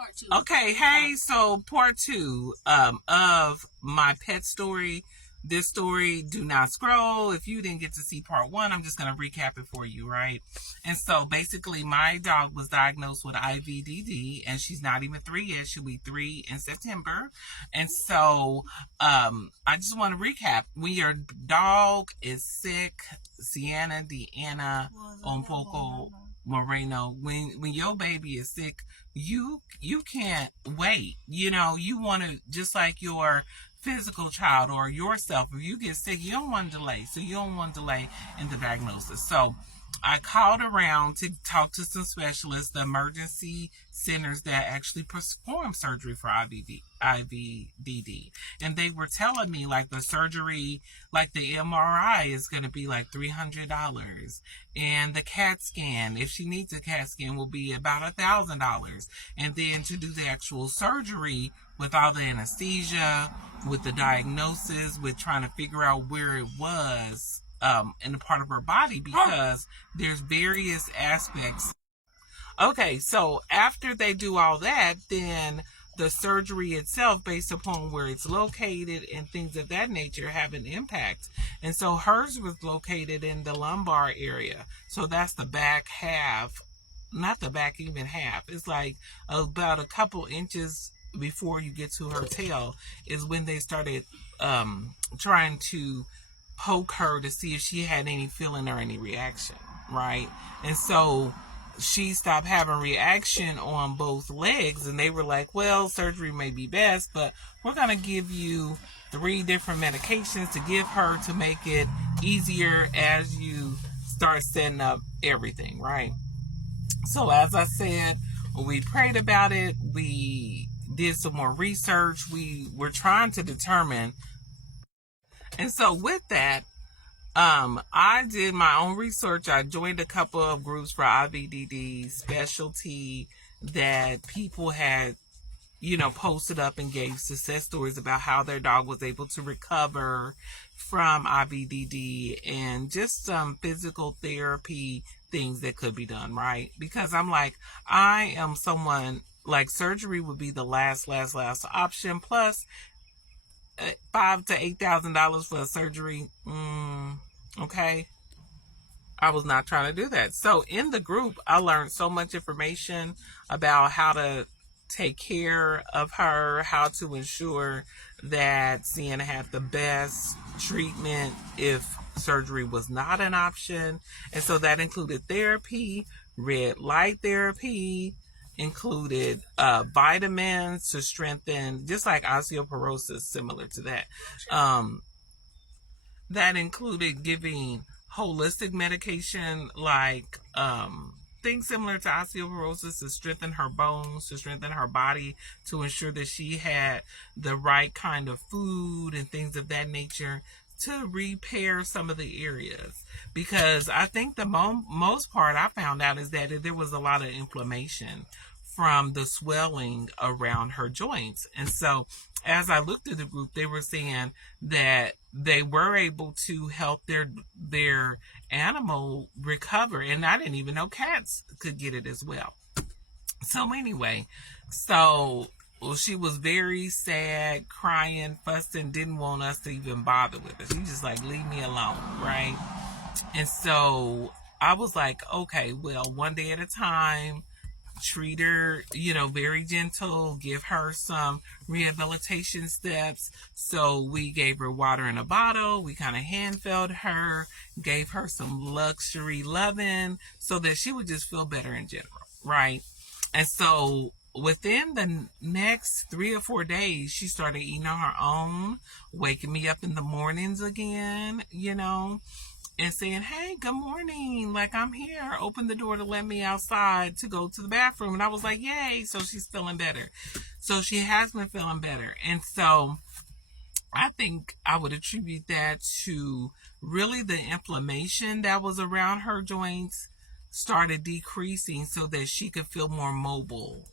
Part two. Okay, hey, so part two of my pet story. This story, do not scroll. If you didn't get to see part one, I'm just going to recap it for you, right? And so basically, my dog was diagnosed with IVDD, and she's not even 3 yet. She'll be 3 in September. And so I just want to recap. When your dog is sick, Sienna, Deanna, Ompoko, Moreno, when your baby is sick, you can't wait. You know, you want to, just like your physical child or yourself, if you get sick, you don't want to delay. So you don't want to delay in the diagnosis. So I called around to talk to some specialists, the emergency centers that actually perform surgery for IVDD. And they were telling me like the surgery, like the MRI is going to be like $300. And the CAT scan, if she needs a CAT scan, will be about $1,000. And then to do the actual surgery with all the anesthesia, with the diagnosis, with trying to figure out where it was in a part of her body, because there's various aspects. Okay, so after they do all that, then the surgery itself, based upon where it's located and things of that nature, have an impact. And so hers was located in the lumbar area. So that's the back half, not the back even half. It's like about a couple inches before you get to her tail is when they started trying to poke her to see if she had any feeling or any reaction, right? And so she stopped having reaction on both legs, and they were like, well, surgery may be best, but we're going to give you 3 different medications to give her to make it easier as you start setting up everything, right? So as I said, we prayed about it. We did some more research. We were trying to determine. And so with that, I did my own research. I joined a couple of groups for IVDD specialty that people had, posted up and gave success stories about how their dog was able to recover from IVDD and just some physical therapy things that could be done, right? Because I'm like, I am someone like surgery would be the last option. Plus, $5,000 to $8,000 for a surgery. Okay. I was not trying to do that. So in the group, I learned so much information about how to take care of her, how to ensure that Sienna had the best treatment if surgery was not an option. And so that included therapy, red light therapy, included vitamins to strengthen, just like osteoporosis, similar to that. That included giving holistic medication like things similar to osteoporosis to strengthen her bones, to strengthen her body, to ensure that she had the right kind of food and things of that nature to repair some of the areas. Because I think the most part I found out is that there was a lot of inflammation from the swelling around her joints. And so as I looked through the group, they were saying that they were able to help their animal recover. And I didn't even know cats could get it as well. So anyway, she was very sad, crying, fussing, didn't want us to even bother with her. She just like, leave me alone, right? And so I was like, okay, well, one day at a time, treat her, very gentle, give her some rehabilitation steps. So we gave her water in a bottle. We kind of hand fed her, gave her some luxury loving so that she would just feel better in general, right? And so within the next 3 or 4 days, she started eating on her own, waking me up in the mornings again, and saying, hey, good morning, like I'm here, open the door to let me outside to go to the bathroom. And I was like, yay. So she's feeling better. So she has been feeling better. And so I think I would attribute that to really the inflammation that was around her joints started decreasing so that she could feel more mobile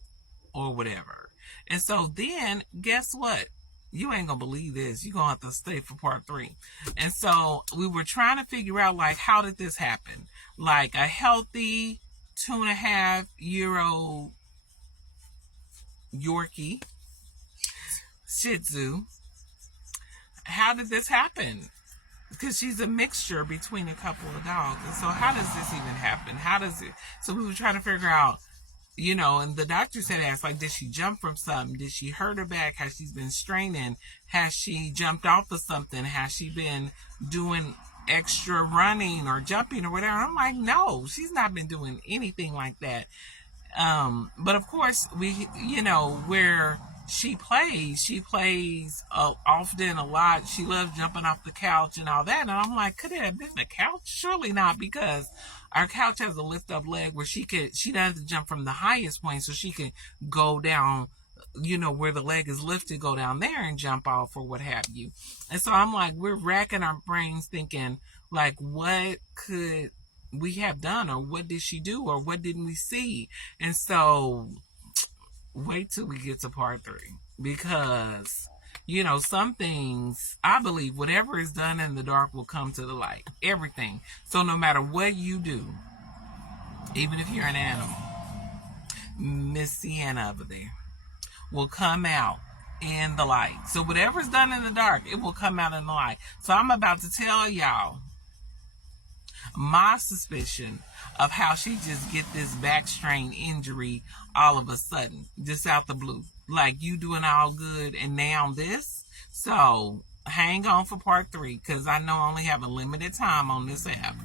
or whatever. And so then guess what? You ain't gonna believe this. You're gonna have to stay for part 3. And so we were trying to figure out, like, how did this happen? Like, a healthy 2.5-year-old Yorkie, Shih Tzu. How did this happen? Because she's a mixture between a couple of dogs. And so how does this even happen? How does it? So we were trying to figure out, and the doctors had asked, like, did she jump from something? Did she hurt her back? Has she been straining? Has she jumped off of something? Has she been doing extra running or jumping or whatever? I'm like, no, she's not been doing anything like that. But of course, where she plays often a lot. She loves jumping off the couch and all that. And I'm like, could it have been the couch? Surely not, because our couch has a lift up leg where she doesn't have to jump from the highest point, so she can go down, where the leg is lifted, go down there and jump off or what have you. And so I'm like, we're racking our brains thinking, like, what could we have done, or what did she do, or what didn't we see? And so wait till we get to part 3, because some things, I believe whatever is done in the dark will come to the light. Everything. So no matter what you do, even if you're an animal, Miss Sienna over there, will come out in the light. So whatever's done in the dark, it will come out in the light. So I'm about to tell y'all my suspicion of how she just get this back strain injury all of a sudden, just out the blue. Like, you doing all good and now this. So hang on for part 3, because I know I only have a limited time on this app.